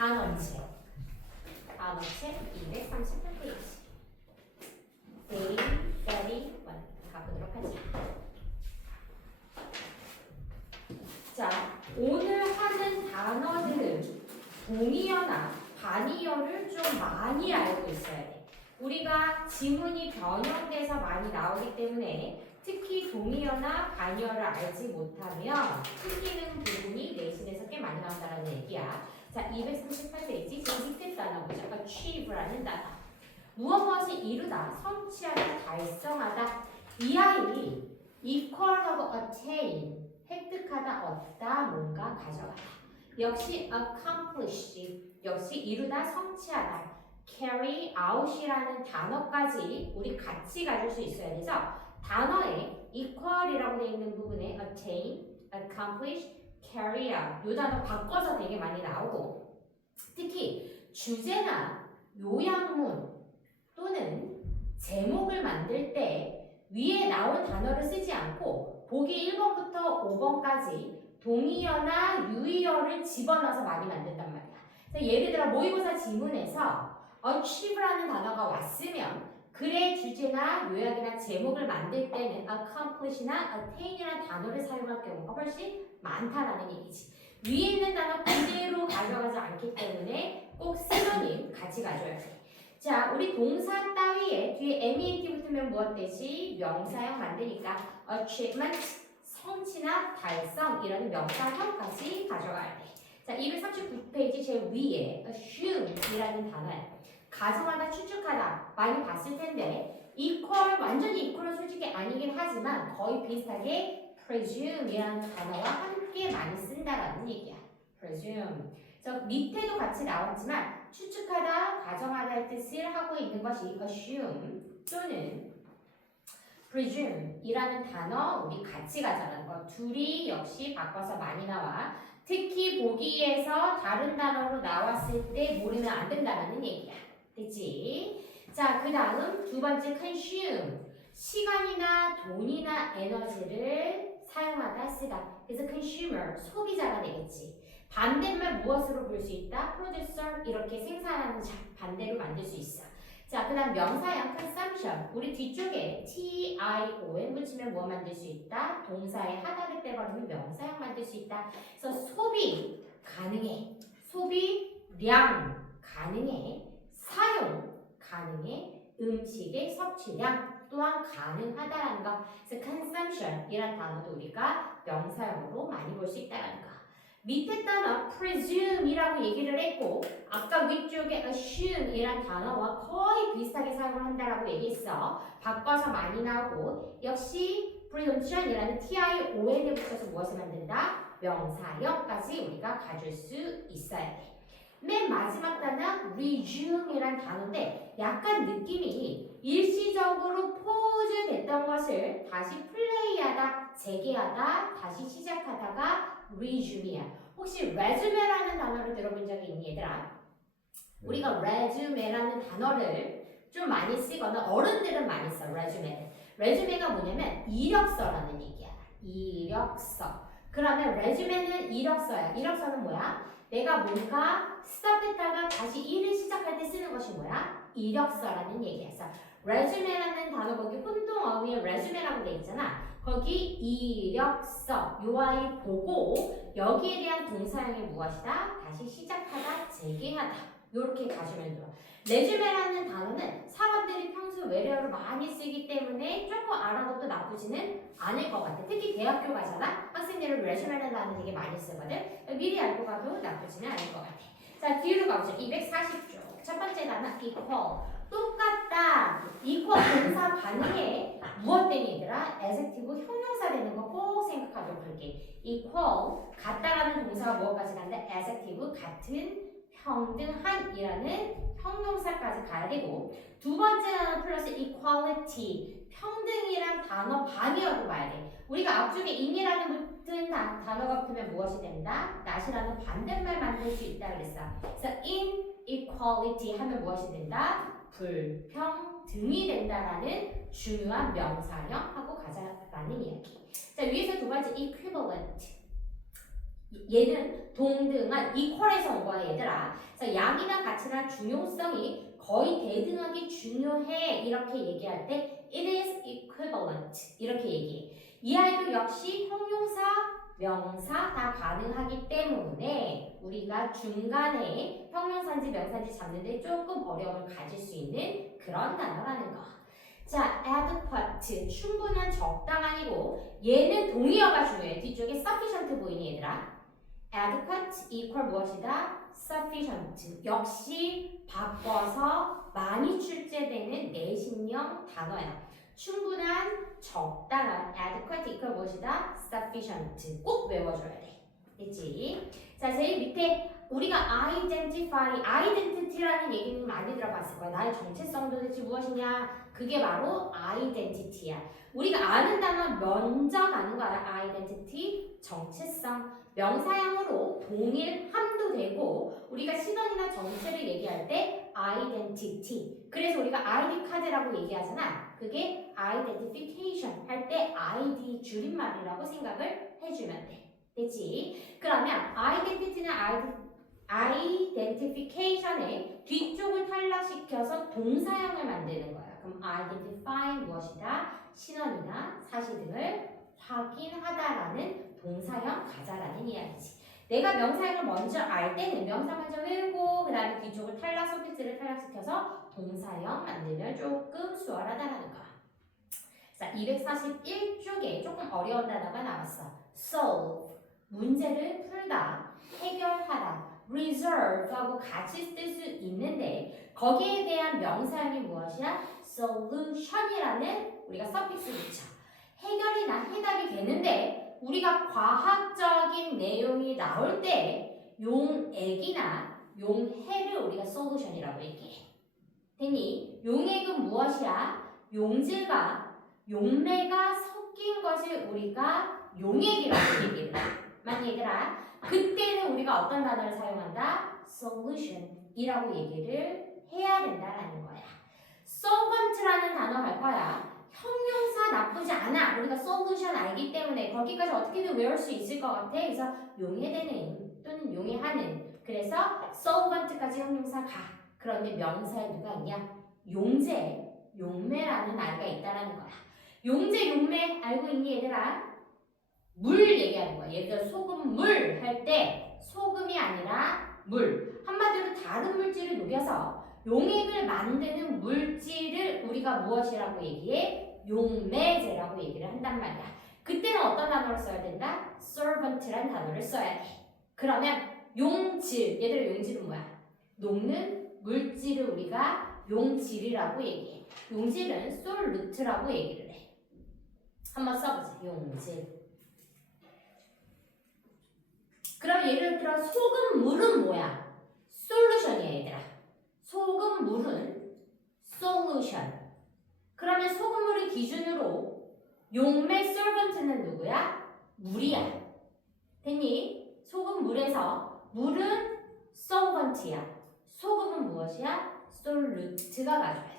단원책 238페이지. Day 31 가보도록 하지. 자, 오늘 하는 단어들은 동의어나 반의어를 좀 많이 알고 있어야 돼. 우리가 지문이 변형돼서 많이 나오기 때문에 특히 동의어나 반의어를 알지 못하면 틀리는 부분이 내신에서 꽤 많이 나온다는 얘기야. 자, 238페이지 지금 밑에 단어 보자. achieve라는 단어. 무엇을 이루다, 성취하다, 달성하다. 이 아이 equal하고 attain, 획득하다, 얻다, 뭔가 가져가다. 역시 accomplish, 역시 이루다, 성취하다. carry out이라는 단어까지 우리 같이 가질 수 있어야 돼서 단어에 equal이라고 되어 있는 부분에 attain, accomplish, carry out 이 단어 바꿔서 되게 많이 나오고 특히 주제나 요약문 또는 제목을 만들 때 위에 나온 단어를 쓰지 않고 보기 1번부터 5번까지 동의어나 유의어를 집어넣어서 많이 만든단 말이야. 그래서 예를 들어 모의고사 지문에서 achieve라는 단어가 왔으면 글의 주제나 요약이나 제목을 만들 때는 accomplish나 attain이라는 단어를 사용할 경우가 훨씬 많다라는 얘기지. 위에 있는 단어 그대로 가져가지 않기 때문에 꼭 시노님 같이 가져야 돼. 자, 우리 동사 따위에 뒤에 ment 붙으면 무엇 되지? 명사형 만드니까 achievement, 성취나 달성이라는 명사형까지 가져가야 돼. 자, 239페이지 제일 위에 assume이라는 단어야. 가정하다, 추측하다 많이 봤을 텐데 equal, 완전히 equal은 솔직히 아니긴 하지만 거의 비슷하게 presume이라는 단어와 함께 많이 쓴다라는 얘기야. presume. 그래서 밑에도 같이 나왔지만 추측하다, 가정하다의 뜻을 하고 있는 것이 assume 또는 presume이라는 단어 우리 같이 가져가는 거. 둘이 역시 바꿔서 많이 나와. 특히 보기에서 다른 단어로 나왔을 때 모르면 안 된다는 얘기야. 됐지? 자, 그 다음 두 번째 consume. 시간이나 돈이나 에너지를 사용하다, 쓰다. 그래서 consumer, 소비자가 되겠지. 반대말 무엇으로 볼 수 있다? producer, 이렇게 생산하는 자, 반대로 만들 수 있어. 자, 그 다음 명사형 consumption. 우리 뒤쪽에 tion 붙이면 뭐 만들 수 있다? 동사의 하다를 빼버리면 명사형 만들 수 있다. 그래서 소비 가능해. 소비량 가능해. 사용 가능해. 음식의 섭취량 또한 가능하다라는 거. 그래서 consumption이라는 단어도 우리가 명사형으로 많이 볼 수 있다는 거. 밑에 단어 presume이라고 얘기를 했고 아까 위쪽에 assume이란 단어와 거의 비슷하게 사용을 한다라고 얘기했어. 바꿔서 많이 나오고 역시 presumption이라는 tion에 붙여서 무엇을 만든다? 명사형까지 우리가 가질 수 있어야 돼. 맨 마지막 단어 resume이란 단어인데 약간 느낌이 일시적으로 포즈 됐던 것을 다시 플레이하다, 재개하다, 다시 시작하다가 resume이야. 혹시 resume라는 단어를 들어본 적이 있니 얘들아? 우리가 resume라는 단어를 좀 많이 쓰거나 어른들은 많이 써 resume를. resume가 뭐냐면 이력서라는 얘기야. 이력서. 그러면 resume는 이력서야. 이력서는 뭐야? 내가 뭔가 스탑했다가 다시 일을 시작할 때 쓰는 것이 뭐야? 이력서라는 얘기였어. resume라는 단어 거기 혼동어휘에 resume라고 돼 있잖아. 거기 이력서, 요 아이 보고 여기에 대한 동사형이 무엇이다? 다시 시작하다, 재개하다. 요렇게 가시면 돼요. 레주메라는 단어는 사람들이 평소 외래어로 많이 쓰기 때문에 조금 알아둬도 나쁘지는 않을 것 같아. 특히 대학교 가잖아? 학생들은 레주메라는 단어 되게 많이 쓰거든? 미리 알고 가도 나쁘지는 않을 것 같아. 자, 뒤로 가보죠. 240쪽. 첫 번째 단어 equal. 똑같다. equal 동사 반응에 무엇 되니 얘들아? adjective 형용사 되는 거 꼭 생각하도록 할게. equal 같다라는 동사가 무엇까지 간다? adjective 같은 평등한이라는 형용사까지 가야 되고 두 번째 단어 플러스 equality 평등이란 단어 반의어로 봐야 돼. 우리가 앞쪽에 in이라는 붙은 단어가 붙으면 무엇이 된다? not이라는 반대말 만들 수 있다 그랬어. 그래서 inequality 하면 무엇이 된다? 불평등이 된다라는 중요한 명사형하고 가자라는 이야기. 자, 위에서 두 번째 equivalent. 얘는 동등한 equal에서 온 거야 얘들아. 거야. 그래서 양이나 가치나 중요성이 거의 대등하게 중요해 이렇게 얘기할 때 it is equivalent 이렇게 얘기해. 이 아이도 역시 형용사, 명사 다 가능하기 때문에 우리가 중간에 형용사인지 명사인지 잡는데 조금 어려움을 가질 수 있는 그런 단어라는 거. 자, adequate 충분한 적당한이고 얘는 동의어가 중요해. 뒤쪽에 sufficient 보이니 얘들아? adequate equal 무엇이다? sufficient 역시 바꿔서 많이 출제되는 내신형 단어야. 충분한, 적당한 adequate equal 무엇이다? sufficient 꼭 외워줘야 돼. 됐지? 자, 제일 밑에 우리가 identity라는 얘기는 많이 들어봤을 거야. 나의 정체성 도대체 무엇이냐? 그게 바로 identity야. 우리가 아는 단어 먼저 가는 거야. identity, 정체성. 명사형으로 동일함도 되고 우리가 신원이나 정체를 얘기할 때 identity. 그래서 우리가 ID 카드라고 얘기하잖아. 그게 identification 할 때 ID 줄임말이라고 생각을 해주면 돼. 됐지? 그러면 identity는 identification의 뒤쪽을 탈락시켜서 동사형을 만드는 거야. 그럼 identify 무엇이다? 신원이나 사실 등을 확인하다라는 동사형 가자라는 이야기지. 내가 명사형을 먼저 알 때는 명사 먼저 외우고 그 다음에 뒤쪽을 소피스를 탈락시켜서 동사형 만들면 조금 수월하다라는 거야. 자, 241쪽에 조금 어려운 단어가 나왔어. solve 문제를 풀다, 해결하다, resolve하고 같이 쓸 수 있는데 거기에 대한 명사형이 무엇이야? solution이라는 우리가 서피스 붙여. 해결이나 해답이 되는데 우리가 과학적인 내용이 나올 때 용액이나 용해를 우리가 솔루션이라고 얘기해. 됐니? 용액은 무엇이야? 용질과 용매가 섞인 것을 우리가 용액이라고 얘기해. 만 얘들아, 그때는 우리가 어떤 단어를 사용한다? solution이라고 얘기를 해야 된다라는 거야. solvent라는 단어 갈 거야. 형용사 나쁘지 않아. 우리가 solution 알기 때문에 거기까지 어떻게든 외울 수 있을 것 같아. 그래서 용해되는 또는 용해하는. 그래서 solvent까지 형용사 가. 그런데 명사에 누가 있냐? 용제, 용매라는 아이가 있다라는 거야. 용제, 용매 알고 있니 얘들아? 물 얘기하는 거야. 예를 들어 소금, 물 할 때 소금이 아니라 물. 한마디로 다른 물질을 녹여서 용액을 만드는 물질을 우리가 무엇이라고 얘기해? 용매제라고 얘기를 한단 말이야. 그때는 어떤 단어를 써야 된다? servant라는 단어를 써야 돼. 그러면 용질, 얘들아 용질은 뭐야? 녹는 물질을 우리가 용질이라고 얘기해. 용질은 솔루트라고 얘기를 해. 한번 써보자. 용질. 그럼 예를 들어 소금물은 뭐야? 솔루션이야 얘들아. 소금물은 솔루션. 그러면 소금물을 기준으로 용매 솔번트는 누구야? 물이야. 됐니? 소금물에서 물은 솔번트야. 소금은 무엇이야? 솔루트가 가져야 돼.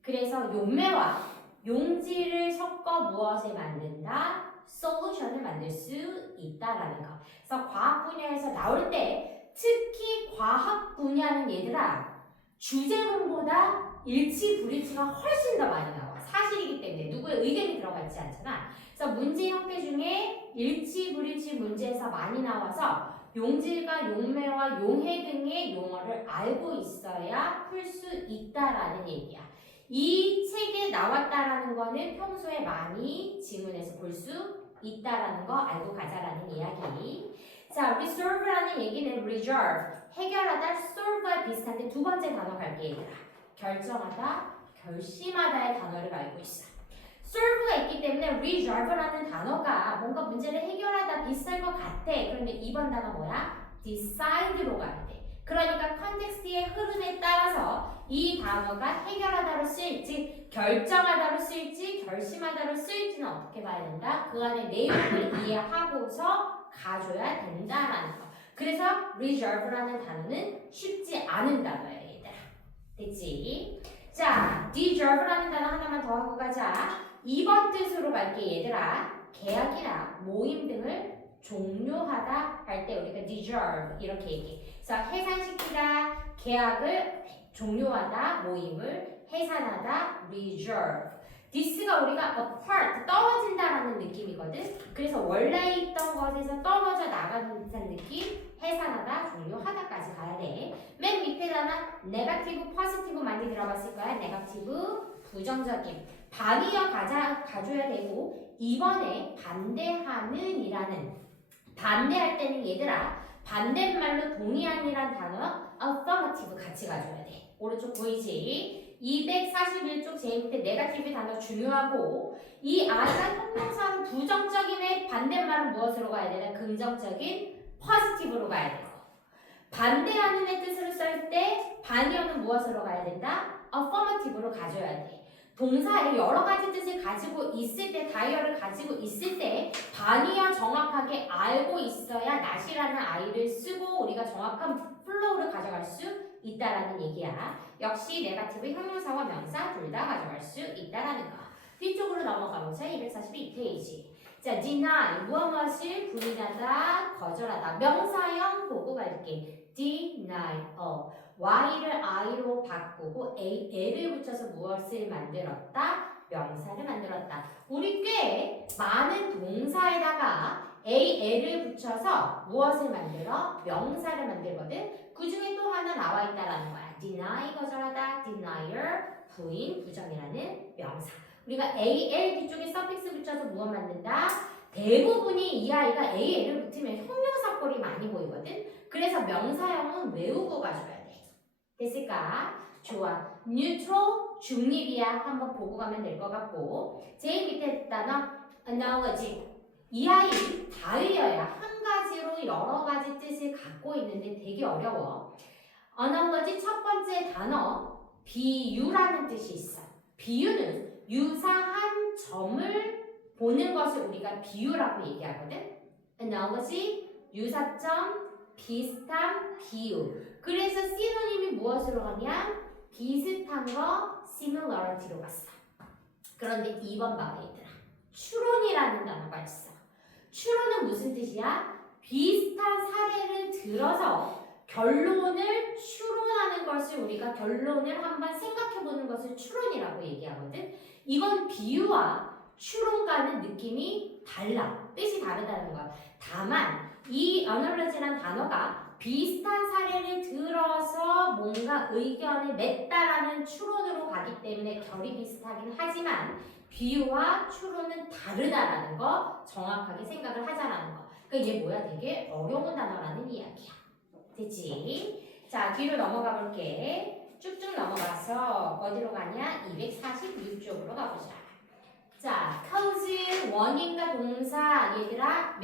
그래서 용매와 용질을 섞어 무엇을 만든다? 솔루션을 만들 수 있다라는 거. 그래서 과학 분야에서 나올 때 특히 과학 분야는 얘들아 주제문보다 일치 불일치가 훨씬 더 많이 나와. 사실이기 때문에 누구의 의견이 들어가 있지 않잖아. 그래서 문제 형태 중에 일치 불일치 문제에서 많이 나와서 용질과 용매와 용해 등의 용어를 알고 있어야 풀 수 있다라는 얘기야. 이 책에 나왔다라는 거는 평소에 많이 지문에서 볼 수 있다라는 거 알고 가자라는 이야기. 자, resolve라는 얘기는 resolve, 해결하다, solve와 비슷한데 두 번째 단어 갈게 얘들아. 결정하다, 결심하다의 단어를 알고 있어. solve가 있기 때문에 resolve라는 단어가 뭔가 문제를 해결하다 비슷할 것 같아. 그런데 이번 단어 뭐야? decide로 가야 돼. 그러니까 컨텍스트의 흐름에 따라서 이 단어가 해결하다로 쓰일지 결정하다로 쓰일지 결심하다로 쓰일지는 어떻게 봐야 된다? 그 안에 내용을 이해하고서 가줘야 된다라는 거. 그래서 reserve라는 단어는 쉽지 않은 단어야 얘들아. 됐지? 자, deserve라는 단어 하나만 더 하고 가자. 2번 뜻으로 갈게 얘들아. 계약이나 모임 등을 종료하다 할 때 우리가 deserve 이렇게 얘기해. 그래서 해산시키다, 계약을 종료하다, 모임을 해산하다, reserve. this가 우리가 apart, 떨어진다라는 느낌이거든. 그래서 원래 있던 것에서 떨어져 나가는 듯한 느낌, 해산하다, 종료하다까지 가야 돼. 맨 밑에다가 네거티브, 포지티브 많이 들어봤을 거야. 네거티브, 부정적인. 반이어 가줘야 되고, 이번에 반대하는 이라는, 반대할 때는 얘들아, 반대말로 동의한이란 단어, affirmative 같이 가줘야 돼. 오른쪽 보이지? 241쪽 제일 밑에 네거티브 단어 중요하고, 이 아이가 형용사는 부정적인의 반대말은 무엇으로 가야 되나? 긍정적인 positive로 가야 되고, 반대하는 의 뜻으로 쓸 때 반이어는 무엇으로 가야 된다? affirmative로 가져야 돼. 동사에 여러 가지 뜻을 가지고 있을 때, 다이어를 가지고 있을 때 반이어 정확하게 알고 있어야 not이라는 아이를 쓰고 우리가 정확한 플로우를 가져갈 수 있다라는 얘기야. 역시 네거티브 형용사와 명사 둘 다 가져갈 수 있다라는 거. 뒤쪽으로 넘어가보자. 242페이지. 자, deny 무엇을 부인하다, 거절하다. 명사형 보고 갈게. deny y를 i로 바꾸고 a를 붙여서 무엇을 만들었다? 명사를 만들었다. 우리 꽤 많은 동사에다가 al을 붙여서 무엇을 만들어? 명사를 만들거든. 그 중에 또 하나 나와 있다라는 거야. deny 거절하다, denier 부인, 부정이라는 명사. 우리가 al 뒤쪽에 서픽스 붙여서 무엇 만든다? 대부분이 이 아이가 al을 붙으면 형용사 꼴이 많이 보이거든. 그래서 명사형은 외우고 가줘야 돼. 됐을까? 좋아. neutral, 중립이야. 한번 보고 가면 될 것 같고, 제일 밑에 단어 analogy. 이 아이 다이어야. 한 가지로 여러 가지 뜻을 갖고 있는데 되게 어려워. analogy 첫 번째 단어 비유라는 뜻이 있어. 비유는 유사한 점을 보는 것을 우리가 비유라고 얘기하거든. analogy, 유사점, 비슷한, 비유. 그래서 시노님이 무엇으로 가냐? 비슷한 거 similarity로 갔어. 그런데 2번 봐봐 얘들아. 추론이라는 단어가 있어. 추론은 무슨 뜻이야? 비슷한 사례를 들어서 결론을 추론하는 것을 우리가 결론을 한번 생각해보는 것을 추론이라고 얘기하거든. 이건 비유와 추론과는 느낌이 달라. 뜻이 다르다는 거야. 다만 이 analogy란 단어가 비슷한 사례를 들어서 뭔가 의견을 냈다라는 추론으로 가기 때문에 결이 비슷하긴 하지만 비유와 추론은 다르다라는 거 정확하게 생각을 하자라는 거. 그러니까 얘 뭐야? 되게 어려운 단어라는 이야기야. 됐지? 자, 뒤로 넘어가 볼게. 쭉쭉 넘어가서 어디로 가냐? 246쪽으로 가보자. 자, cause 원인과 동사 얘들아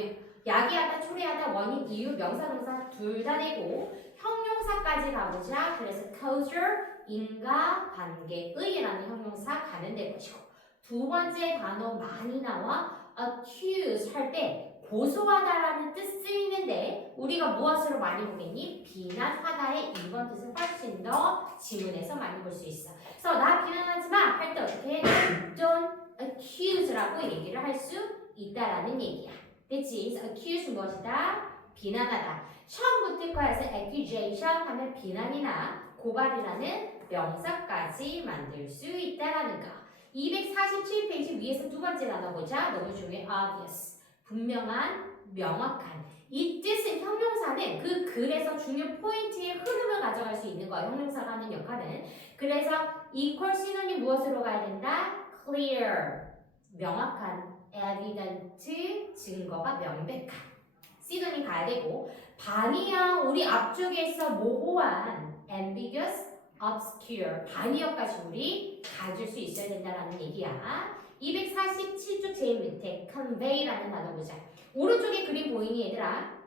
야기하다, 초래하다, 원인, 이유, 명사, 동사 둘 다 되고 형용사까지 가보자. 그래서 causer, 인과 관계의라는 형용사 가는 데 것이고 두 번째 단어 많이 나와 accuse 할 때 고소하다라는 뜻 쓰이는데 우리가 무엇으로 많이 보겠니? 비난하다의 2번 뜻을 훨씬 더 지문에서 많이 볼 수 있어. 그래서 나 비난하지 마 할 때 어떻게 해? Don't accuse라고 얘기를 할 수 있다라는 얘기야. 됐지? 그래서 accuse 무엇이다? 비난하다. 처음 붙을 거야. 그래서 accusation 하면 비난이나 고발이라는 명사까지 만들 수 있다라는 거. 247페이지 위에서 두 번째 나눠보자. 너무 중요해. obvious. 분명한, 명확한. 이 뜻은 형용사는 그 글에서 중요 포인트의 흐름을 가져갈 수 있는 거야. 형용사가 하는 역할은. 그래서 equal 시노님 무엇으로 가야 된다? clear. 명확한. evident. 증거가 명백한. 시노님 가야 되고 반이야 우리 앞쪽에서 모호한 ambiguous, obscure. 반이어까지 우리 가질 수 있어야 된다는 얘기야. 247쪽 제일 밑에 convey라는 단어 보자. 오른쪽에 그림 보이니 얘들아?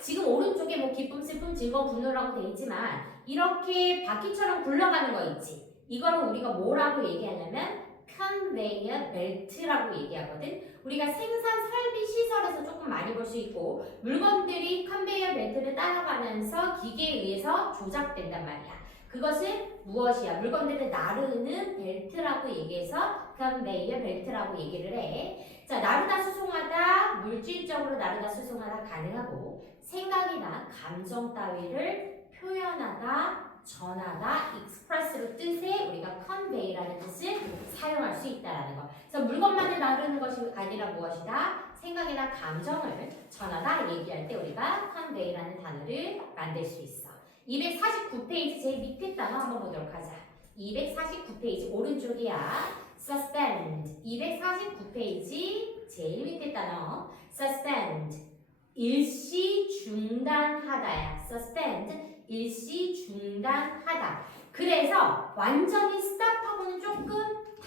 지금 오른쪽에 뭐 기쁨, 슬픔, 즐거움, 분노라고 돼 있지만 이렇게 바퀴처럼 굴러가는 거 있지? 이거를 우리가 뭐라고 얘기하냐면 conveyor belt라고 얘기하거든. 우리가 생산 설비 시설에서 조금 많이 볼 수 있고 물건들이 컨베이어 벨트를 따라가면서 기계에 의해서 조작된단 말이야. 그것은 무엇이야? 물건들을 나르는 벨트라고 얘기해서 컨베이어 벨트라고 얘기를 해. 자, 나르다 수송하다, 물질적으로 나르다 수송하다 가능하고 생각이나 감정 따위를 표현하다, 전하다, express로 뜻에 우리가 convey라는 뜻을 사용할 수 있다라는 거. 그래서 물건만을 나르는 것이 아니라 무엇이다? 생각이나 감정을 전하다 얘기할 때 우리가 convey라는 단어를 만들 수 있어. 249페이지 제일 밑에 단어 한번 보도록 하자. 249페이지 오른쪽이야. suspend. 249페이지 제일 밑에 단어 suspend. 일시 중단하다야. suspend. 일시 중단하다. 그래서 완전히 stop하고는 조금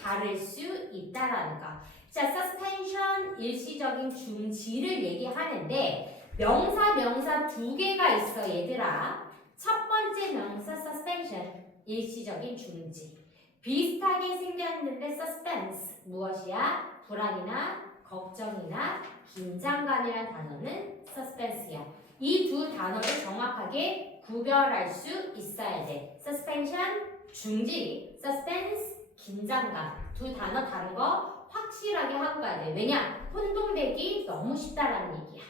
다를 수 있다라는 거. 자, suspension 일시적인 중지를 얘기하는데 명사 두 개가 있어 얘들아. 첫 번째 명사 suspension 일시적인 중지. 비슷하게 생겼는데 suspense 무엇이야? 불안이나 걱정이나 긴장감이라는 단어는 suspense야. 이 두 단어를 정확하게 구별할 수 있어야 돼. suspension 중지, suspense 긴장감. 두 단어 다른 거 확실하게 하고 가야 돼. 왜냐? 혼동되기 너무 쉽다라는 얘기야.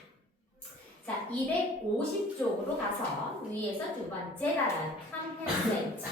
자, 250쪽으로 가서 위에서 두 번째 단어 compensate.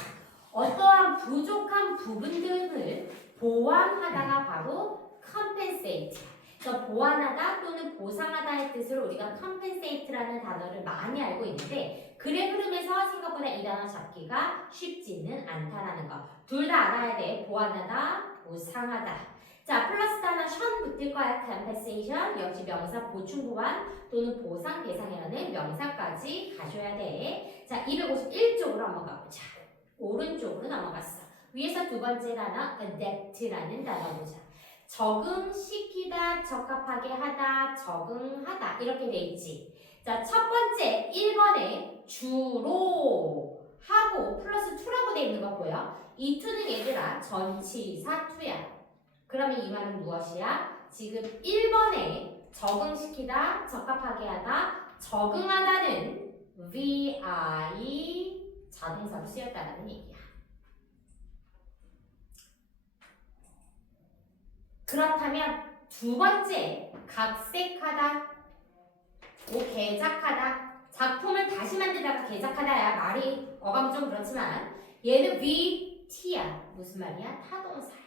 어떠한 부족한 부분들을 보완하다가 바로 compensate. 그래서 보완하다 또는 보상하다의 뜻으로 우리가 compensate라는 단어를 많이 알고 있는데 글의 흐름에서 생각보다 이 단어 잡기가 쉽지는 않다라는 거. 둘 다 알아야 돼. 보완하다, 보상하다. 자, 플러스 단어 션 붙을 거야. compensation 역시 명사 보충 보완 또는 보상 대상이라는 명사까지 가져야 돼. 자, 251쪽으로 한번 가보자. 오른쪽으로 넘어갔어. 위에서 두 번째 단어 adapt라는 단어 보자. 적응시키다, 적합하게 하다, 적응하다 이렇게 돼 있지. 자, 첫 번째 1번에 주로 하고 플러스 to라고 돼 있는 거 보여? 이 to는 얘들아 전치사 to야. 그러면 이 말은 무엇이야? 지금 1번에 적응시키다, 적합하게 하다, 적응하다는 VI 자동사로 쓰였다는 얘기야. 그렇다면 두 번째 각색하다, 개작하다, 작품을 다시 만들다가 개작하다야. 말이 어감 좀 그렇지만 얘는 VT야. 무슨 말이야? 타동사야.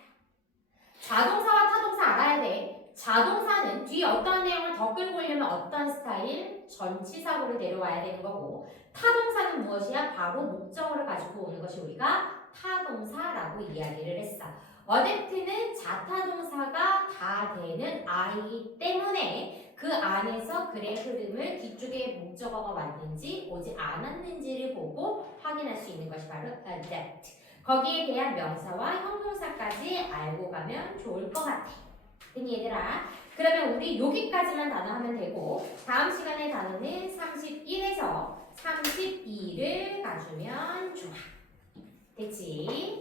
자동사와 타동사 알아야 돼. 자동사는 뒤에 어떤 내용을 더 끌고 오려면 어떤 스타일? 전치사구를 데려와야 되는 거고 타동사는 무엇이야? 바로 목적어를 가지고 오는 것이 우리가 타동사라고 이야기를 했어. adapt는 자타동사가 다 되는 I이기 때문에 그 안에서 글의 흐름을 뒤쪽에 목적어가 왔는지 오지 않았는지를 보고 확인할 수 있는 것이 바로 adapt. 거기에 대한 명사와 형용사까지 알고 가면 좋을 것 같아. 얘들아, 그러면 우리 여기까지만 단어 하면 되고 다음 시간의 단어는 31에서 32를 가주면 좋아. 됐지?